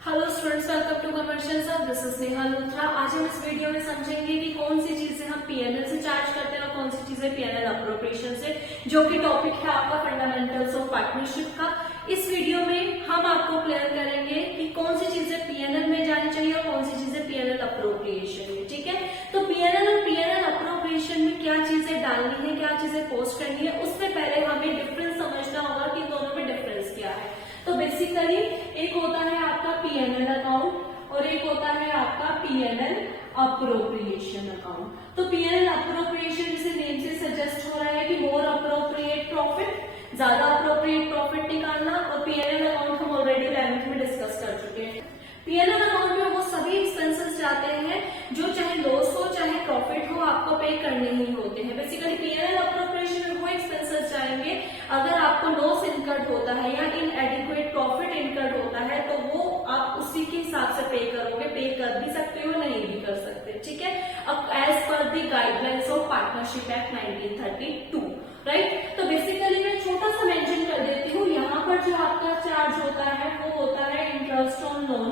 Hello students, welcome to commercial sub. This is Neha Luthra. आज हम इस वीडियो में समझेंगे कि कौन सी चीजें हम पीएनएल से चार्ज करते हैं और कौन सी चीजें पीएनएल अप्रोप्रिएशन से, जो कि टॉपिक है आपका फंडामेंटल्स ऑफ पार्टनरशिप का। इस वीडियो में हम आपको क्लियर करेंगे कि कौन सी चीजें पीएनएल में जानी चाहिए और कौन सी चीजें पीएनएल अप्रोप्रिएशन में। ठीक है, तो पीएनएल और पीएनएल अप्रोप्रिएशन में क्या चीजें डालनी है, क्या चीजें पोस्ट करनी है, उससे पहले हमें डिफरेंस समझना होगा कि दोनों में डिफरेंस क्या है। तो बेसिकली एक होता है आपका पीएनएल अकाउंट और एक होता है आपका पीएनएल अप्रोप्रिएशन अकाउंट। तो पीएनएल अप्रोप्रिएशन जैसे नेम से सजेस्ट हो रहा है कि मोर अप्रोप्रिएट प्रॉफिट, ज्यादा अप्रोप्रिएट प्रॉफिट निकालना। और पीएनएल अकाउंट हम ऑलरेडी 11th में डिस्कस कर चुके हैं। पीएनएल अकाउंट में वो सभी एक्सपेंसेस जाते हैं जो चाहे लॉस हो चाहे प्रॉफिट हो, आपको पे करने ही होते हैं। बेसिकली पीएनएल अप्रोप्रिएशन में वो एक्सपेंसेस जाएंगे अगर आपको लॉस इनकर्ड होता है या इनएडिक्वेट प्रॉफिट इनकर्ड होता है, तो वो आप उसी के हिसाब से पे करोगे। पे कर भी सकते हो, नहीं भी कर सकते। ठीक है, अब as per the guidelines of partnership act 1932, right. तो बेसिकली मैं छोटा सा मेंशन कर देती हूँ, यहाँ पर जो आपका चार्ज होता है वो होता है इंटरेस्ट ऑन लोन,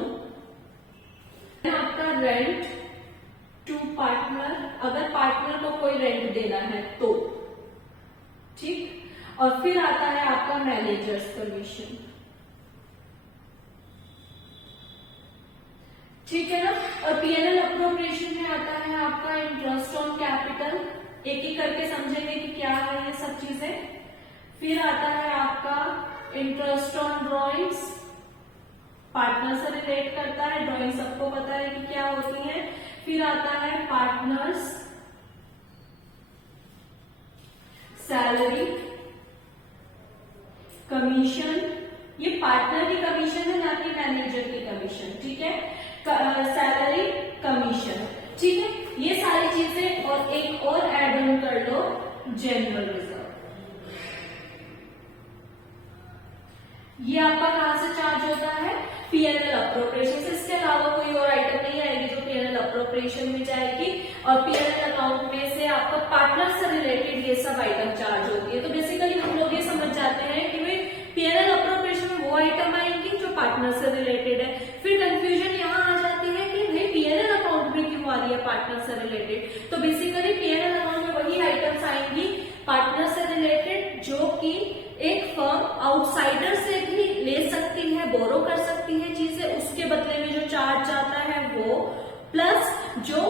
आपका रेंट टू पार्टनर, अगर पार्टनर को कोई रेंट देना है तो, ठीक। और फिर आता है आपका मैनेजर्स कमीशन, ठीक है ना। और पीएनएल अप्रोप्रिएशन में आता है आपका इंटरेस्ट ऑन कैपिटल। एक एक करके समझेंगे कि क्या है ये सब चीजें। फिर आता है आपका इंटरेस्ट ऑन ड्रॉइंग्स, पार्टनर से रिलेट करता है। ड्रॉइंग सबको पता है कि क्या होती है। फिर आता है पार्टनर्स सैलरी कमीशन, ये पार्टनर की कमीशन है ना कि मैनेजर की कमीशन, ठीक है। सैलरी कमीशन, ठीक है। ये सारी चीजें और एक और ऐड ऑन कर लो, जनरल रिजर्व। ये आपका कहां से चार्ज होता है? पीएनएल अप्रोप्रिएशन से। इसके अलावा कोई और आइटम नहीं आएगी जो पीएनएल अप्रोप्रिएशन में जाएगी। और पीएनएल अकाउंट में से आपका पार्टनर से रिलेटेड ये सब आइटम चार्ज होती है। तो बेसिकली हम लोग ये समझ जाते हैं कि भाई पीएनएल अप्रोप्रिएशन में वो आइटम आएंगी जो पार्टनर से रिलेटेड है। फिर कंफ्यूजन यहाँ आ जाती है कि भाई पीएनएल अकाउंट में क्यों आ रही है पार्टनर से रिलेटेड। तो बेसिकली पीएनएल अकाउंट में वही आइटम्स आएंगी पार्टनर से रिलेटेड जो कि एक फर्म आउटसाइडर से भी ले सकती है, बोरो कर सकती है चीजें, उसके बदले में जो चार्ज आता है वो, प्लस जो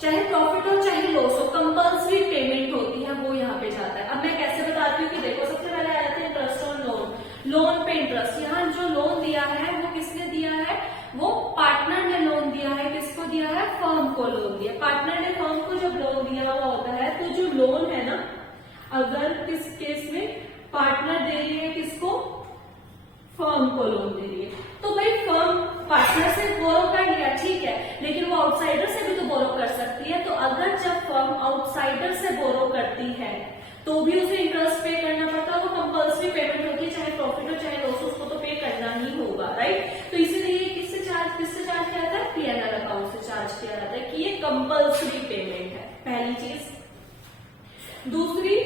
चाहे प्रॉफिट हो चाहे लॉस हो, कंपल्सरी पेमेंट होती है, वो यहाँ पे जाता है। अब मैं कैसे बताती हूँ कि देखो, सबसे पहले आ जाते हैं इंटरेस्ट ऑन लोन। लोन पे इंटरेस्ट, यहाँ जो लोन दिया है वो किसने दिया है? वो पार्टनर ने लोन दिया है। किसको दिया है? फर्म को लोन दिया। पार्टनर ने फर्म को जब लोन दिया हुआ होता है तो जो लोन है ना, अगर किस केस में पार्टनर दे रही है किसको? फर्म को लोन दे रही है, तो भाई फर्म पार्टनर से बोरो कर लिया, ठीक है, लेकिन वो आउटसाइडर से भी तो बोरो कर सकती है। तो अगर जब फर्म आउटसाइडर से बोरो करती है तो भी उसे इंटरेस्ट पे करना पड़ता है। वो कंपल्सरी पेमेंट होती है, चाहे प्रॉफिट हो चाहे लॉस हो, उसको तो पे करना ही होगा, राइट। तो इसीलिए किससे चार्ज किया जाता है? पीएनएल अकाउंट से चार्ज किया जाता है कि ये कंपल्सरी पेमेंट है, पहली चीज। दूसरी,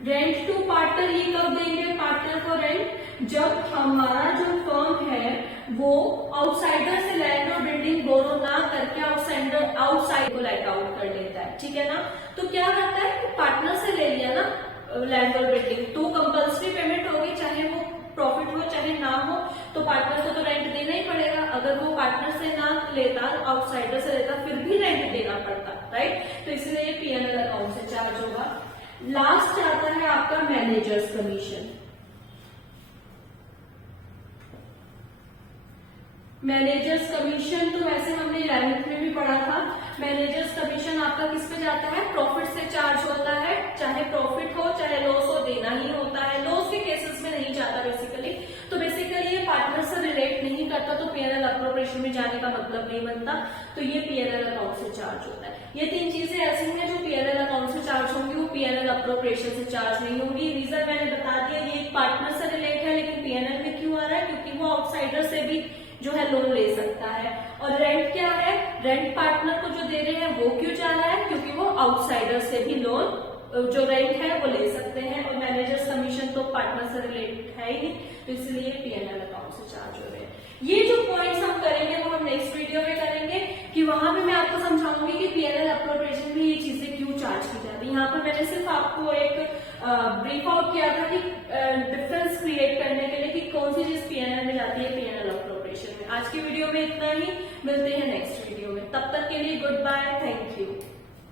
रेंट टू पार्टनर, ये कब देंगे पार्टनर को रेंट? जब हमारा जो फर्म है वो आउटसाइडर से लैंड और बिल्डिंग बोरो ना करके आउटसाइड को लेट आउट कर लेता है, ठीक है ना। तो क्या करता है, पार्टनर से ले लिया ना लैंड और बिल्डिंग, तो कंपल्सरी पेमेंट होगी, चाहे वो प्रॉफिट हो चाहे ना हो, तो पार्टनर को तो रेंट देना ही पड़ेगा। अगर वो पार्टनर से ना लेता, आउटसाइडर से लेता, फिर भी रेंट देना पड़ता, राइट। तो इसलिए पीएनएल अकाउंट से चार्ज होगा। लास्ट आता है आपका मैनेजर्स कमीशन। मैनेजर्स कमीशन तो वैसे हमने 11th में भी पढ़ा था। मैनेजर्स कमीशन आपका किस पे जाता है? प्रॉफिट से चार्ज होता है, चाहे प्रॉफिट हो चाहे लॉस हो, देना ही होता है। लॉस के केसेस में नहीं जाता बेसिकली। तो बेसिकली ये पार्टनर से रिलेट नहीं करता, तो पीएनएल अप्रोप्रिएशन में जाने का मतलब नहीं बनता। तो ये पीएनएल अकाउंट से चार्ज होता है। ये तीन चीजें ऐसी हैं जो पीएनएल अकाउंट से चार्ज होंगी, वो पीएनएल अप्रोप्रिएशन से चार्ज नहीं होंगी। रीजन मैंने बता दिया, ये एक पार्टनर से रिलेट है, लेकिन पीएनएल में क्यों आ रहा है? क्योंकि वो आउटसाइडर से भी जो है लोन ले सकता है। और रेंट क्या है? रेंट पार्टनर को जो दे रहे हैं वो क्यों जा रहा है? क्योंकि वो आउटसाइडर से भी लोन जो रेंट है वो ले सकते हैं, और मैनेजर्स कमीशन तो पार्टनर से रिलेटेड है ही, तो इसलिए पीएनएल अकाउंट से चार्ज हो रहे हैं। ये जो पॉइंट्स हम करेंगे वो हम नेक्स्ट वीडियो में करेंगे, कि वहां पे मैं आपको समझाऊंगी कि पीएनएल अप्रोप्रिएशन में ये चीजें क्यों चार्ज की जाती है। यहाँ पर मैंने सिर्फ आपको एक ब्रीफ आउट किया था कि डिफरेंस क्रिएट करने के लिए कि कौन सी चीज पीएनएल में जाती है पीएनएल अप्रोप्रिएशन में। आज की वीडियो में इतना ही, मिलते हैं नेक्स्ट वीडियो में, तब तक के लिए गुड बाय, थैंक यू।